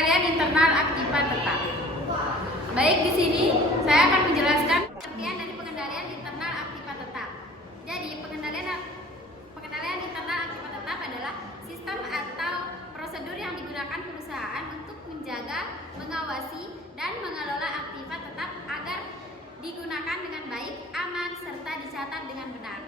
Pengendalian internal aktiva tetap. Baik, di sini saya akan menjelaskan pengertian dari pengendalian internal aktiva tetap. Jadi, pengendalian internal aktiva tetap adalah sistem atau prosedur yang digunakan perusahaan untuk menjaga, mengawasi, dan mengelola aktiva tetap agar digunakan dengan baik, aman, serta dicatat dengan benar.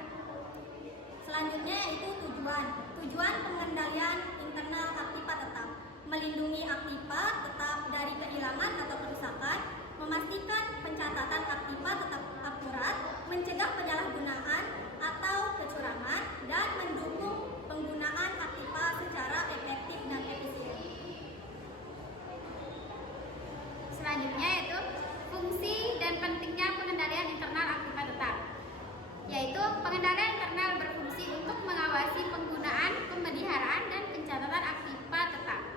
Selanjutnya yaitu tujuan. Tujuan pengendalian internal aktiva tetap melindungi aktiva tetap dari kehilangan atau kerusakan, memastikan pencatatan aktiva tetap akurat, mencegah penyalahgunaan atau kecurangan, dan mendukung penggunaan aktiva secara efektif dan efisien. Selanjutnya yaitu fungsi dan pentingnya pengendalian internal aktiva tetap, yaitu pengendalian internal berfungsi untuk mengawasi penggunaan, pemeliharaan, dan pencatatan aktiva tetap.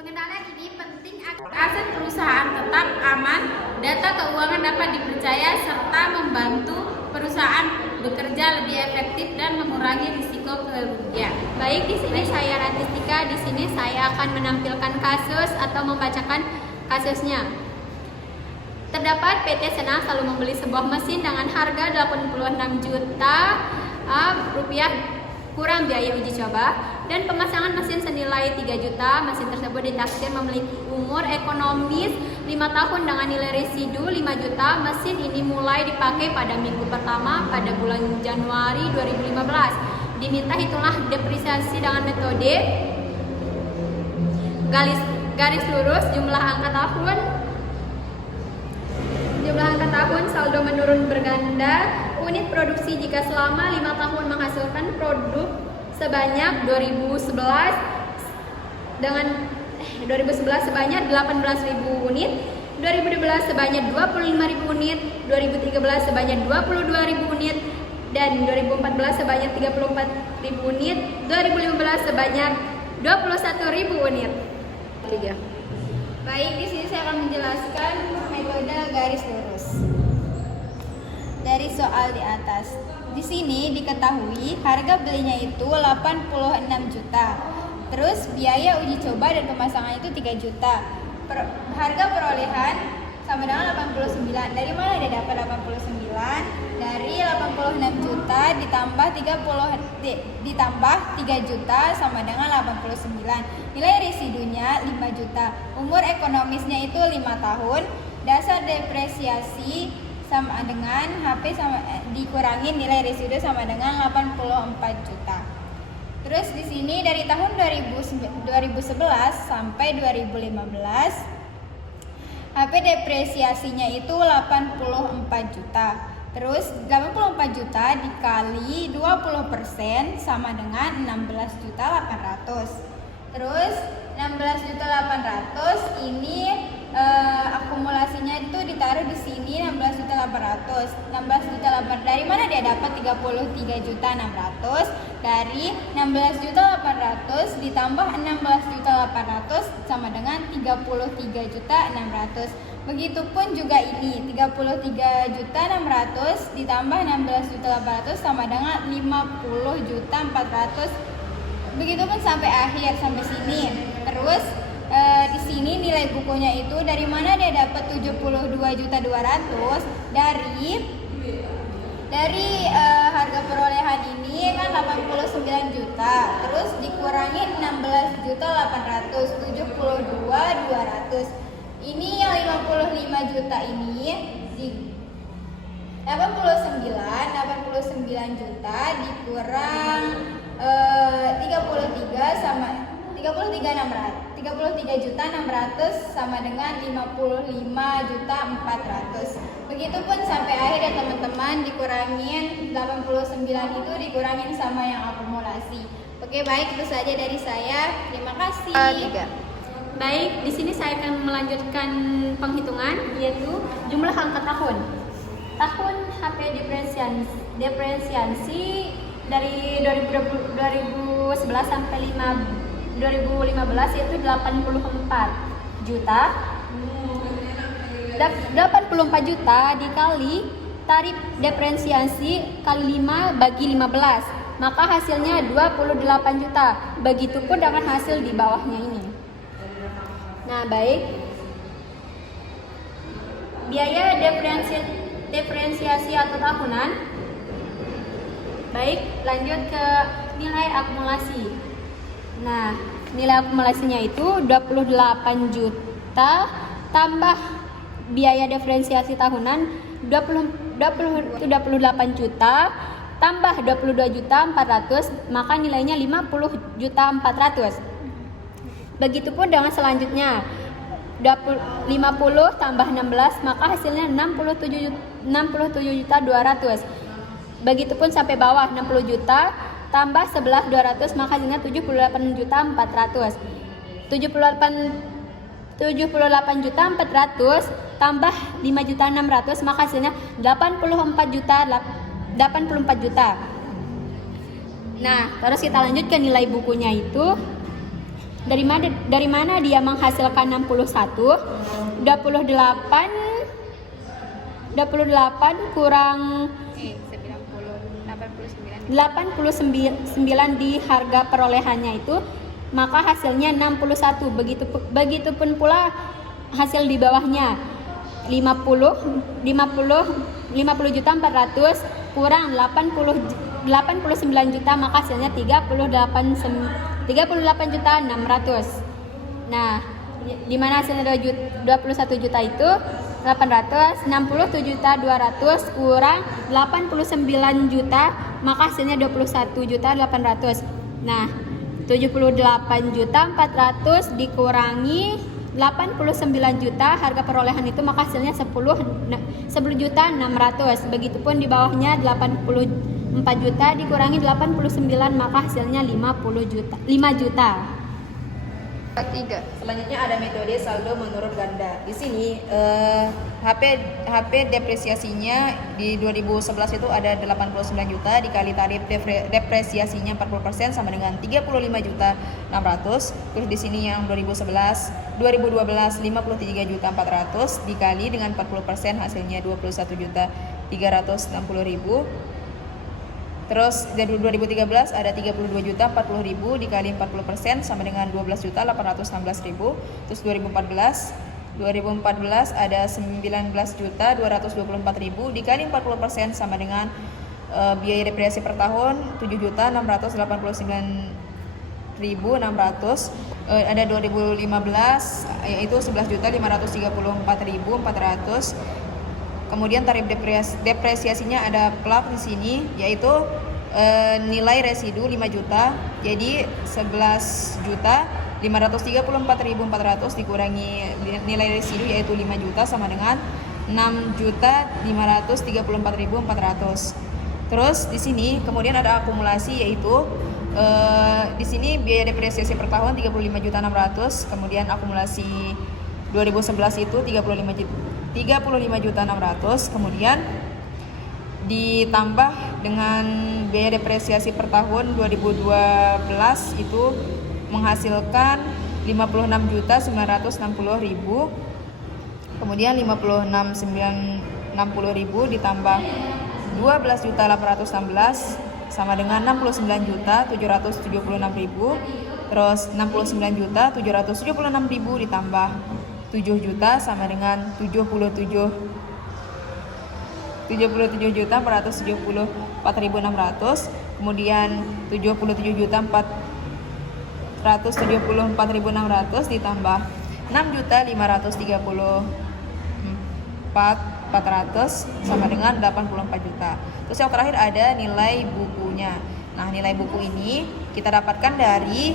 Pengendalian ini penting agar aset perusahaan tetap aman, data keuangan dapat dipercaya, serta membantu perusahaan bekerja lebih efektif dan mengurangi risiko kerugian. Baik, di sini saya Ratistika. Di sini saya akan menampilkan kasus atau membacakan kasusnya. Terdapat PT Senang selalu membeli sebuah mesin dengan harga 86 juta rupiah kurang biaya uji coba dan pemasangan mesin senilai 3 juta. Mesin tersebut ditaksir memiliki umur ekonomis 5 tahun dengan nilai residu 5 juta. Mesin ini mulai dipakai pada minggu pertama pada bulan Januari 2015. Diminta hitunglah depresiasi dengan metode garis lurus jumlah angka tahun saldo menurun berganda, unit produksi jika selama 5 tahun menghasilkan produk sebanyak 2011 sebanyak 18.000 unit, 2012 sebanyak 25.000 unit, 2013 sebanyak 22.000 unit, dan 2014 sebanyak 34.000 unit, 2015 sebanyak 21.000 unit. 3. Baik, di sini saya akan menjelaskan metode garis lurus. Dari soal di atas. Di sini diketahui harga belinya itu 86 juta. Terus biaya uji coba dan pemasangan itu 3 juta. Harga perolehan sama dengan 89. Dari mana dia dapat 89? Dari 86 juta ditambah 3 juta sama dengan 89. Nilai residunya 5 juta. Umur ekonomisnya itu 5 tahun. Dasar depresiasi sama dengan HP dikurangi nilai residu sama dengan 84 juta. Terus di sini dari tahun 2011 sampai 2015 HP depresiasinya itu 84 juta. Terus 84 juta dikali 20% sama dengan 16.800. Terus 16.800 ini akumulasinya itu ditaruh di sini 16.800. Dari mana dia dapat 33.600? Dari 16.800 ditambah 16.800 sama dengan 33.600. Begitupun juga ini 33.600 ditambah 16.800 sama dengan 50.400. Begitupun sampai akhir sampai sini. Terus di sini nilai bukunya itu dari mana dia dapat 72.200? Dari harga perolehan ini kan 89 juta. Terus dikurangi 16.800, 72.200. Ini yang 55 juta ini 89 juta dikurang 33.600 sama dengan 55.400. Begitupun sampai akhir ya teman-teman, dikurangin 89 itu dikurangin sama yang akumulasi. Oke, baik, itu saja dari saya. Terima kasih. 3. Baik, di sini saya akan melanjutkan penghitungan yaitu jumlah angka tahun. Tahun HP depresiasi dari 2011 sampai 2015 yaitu 84 juta. 84 juta dikali tarif depresiasi kali 5 bagi 15, maka hasilnya 28 juta. Begitupun dengan hasil di bawahnya ini. Nah, baik. Biaya diferensiasi atau tahunan. Baik, lanjut ke nilai akumulasi. Nah, nilai akumulasinya itu 28 juta tambah biaya diferensiasi tahunan 28 juta tambah 22 juta 400, maka nilainya 50 juta 400. Begitupun dengan selanjutnya 50 tambah 16, maka hasilnya 67 juta 200. Begitupun sampai bawah 60 juta tambah 11 200, maka hasilnya 78 juta 400. 78 juta 400 tambah 5 juta 600, maka hasilnya 84 juta. Nah, terus kita lanjut ke nilai bukunya itu. Dari mana dia menghasilkan 61? 28 kurang 89 di harga perolehannya itu, maka hasilnya 61. Begitupun pula hasil di bawahnya 50 juta 400 kurang 89 juta, maka hasilnya 38 juta 600. Nah, di mana hasilnya 21 juta itu 67 juta 200 kurang 89 juta, maka hasilnya 21 juta 800. Nah, 78 juta 400 dikurangi 89 juta harga perolehan itu, maka hasilnya 10 juta 600. Begitupun di bawahnya 84 juta dikurangi 89, maka hasilnya 5 juta. Selanjutnya ada metode saldo menurut ganda. Di sini HP depresiasinya di 2011 itu ada 89 juta dikali tarif depresiasinya 40% sama dengan 35 juta 600. Terus di sini yang 2012 53 juta 400 dikali dengan 40% hasilnya 21 juta 360 ribu. Terus dari 2013 ada 32 juta 40 ribu dikali 40% sama dengan 12 juta 816 ribu. Terus 2014 ada 19 juta 224 ribu dikali 40% sama dengan biaya depresiasi per tahun 7 juta 689 ribu 600. Ada 2015 yaitu 11 juta 534 ribu 400. Kemudian tarif depresiasinya ada plak di sini, yaitu nilai residu 5 juta. Jadi 11 juta 534.400 dikurangi nilai residu yaitu 5 juta sama dengan 6 juta 534.400. Terus di sini kemudian ada akumulasi, yaitu di sini biaya depresiasi per tahun 35 juta 600. Kemudian akumulasi 2011 itu 35 juta 600, kemudian ditambah dengan biaya depresiasi per tahun 2012 itu menghasilkan 56 juta 960 ribu, kemudian 56.960 ribu ditambah 12 juta 816 sama dengan 69 juta 776 ribu, terus 69 juta 776 ribu ditambah 7 juta sama dengan 77 juta 474.600, kemudian 77 juta 474.600 ditambah 6 juta 534.400 sama dengan 84 juta. Terus yang terakhir ada nilai bukunya. Nah, nilai buku ini kita dapatkan dari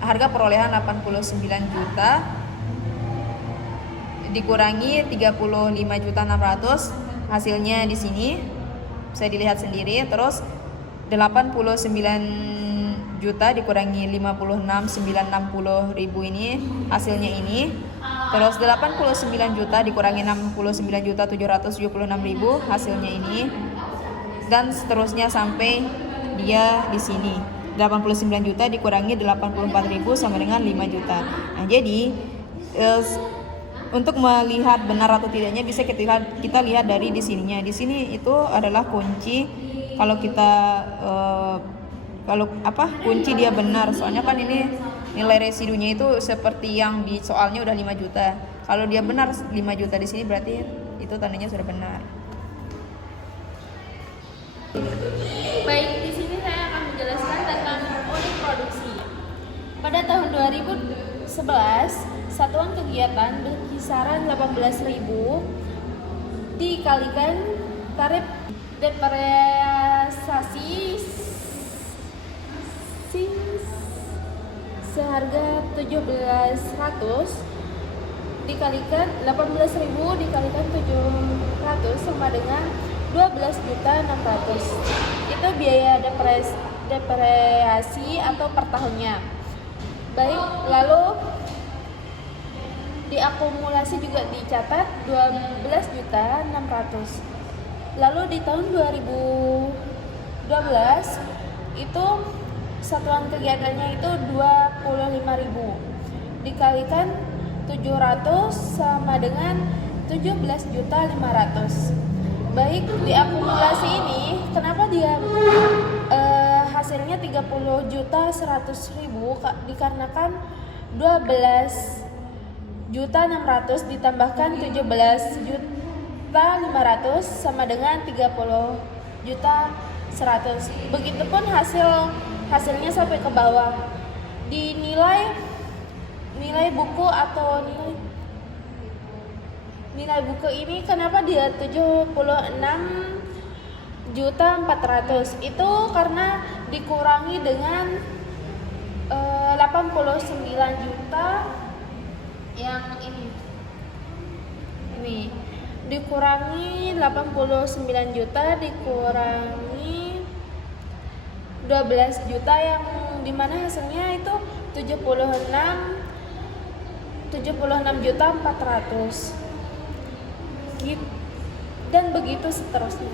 harga perolehan 89 juta dikurangi 35 juta 600, hasilnya di sini bisa dilihat sendiri. Terus 89 juta dikurangi 56.960 ribu, ini hasilnya ini. Terus 89 juta dikurangi 69 juta 776 ribu, hasilnya ini. Dan seterusnya sampai dia di sini 89 juta dikurangi 84.000 sama dengan 5 juta. Nah, jadi untuk melihat benar atau tidaknya bisa kita lihat dari di sininya. Di sini itu adalah kunci kalau kita kalau kunci dia benar, soalnya kan ini nilai residunya itu seperti yang di soalnya udah 5 juta. Kalau dia benar 5 juta di sini berarti itu tandanya sudah benar. Baik, di sini saya akan menjelaskan tentang unit produksi. Pada tahun 2011, satuan kegiatan berkisaran 18.000 dikalikan tarif depresiasi seharga 1.700 dikalikan 18.000 dikalikan 700 sama dengan 12.600. Itu biaya depresiasi atau per tahunnya. Baik, lalu diakumulasi juga dicatat 12.600. Lalu di tahun 2012 itu satuan kegiatannya itu 25.000 dikalikan 700 sama dengan 17.500. Baik, diakumulasi ini kenapa dia hasilnya 30.100.000 dikarenakan 12.600 ditambahkan 17.500 sama dengan 30.100. Begitupun hasilnya sampai ke bawah. Di nilai buku atau nilai buku ini kenapa dia 76.400? Itu karena dikurangi dengan 89 juta yang ini dikurangi 89 juta dikurangi 12 juta yang dimana hasilnya itu 76.400 dan begitu seterusnya.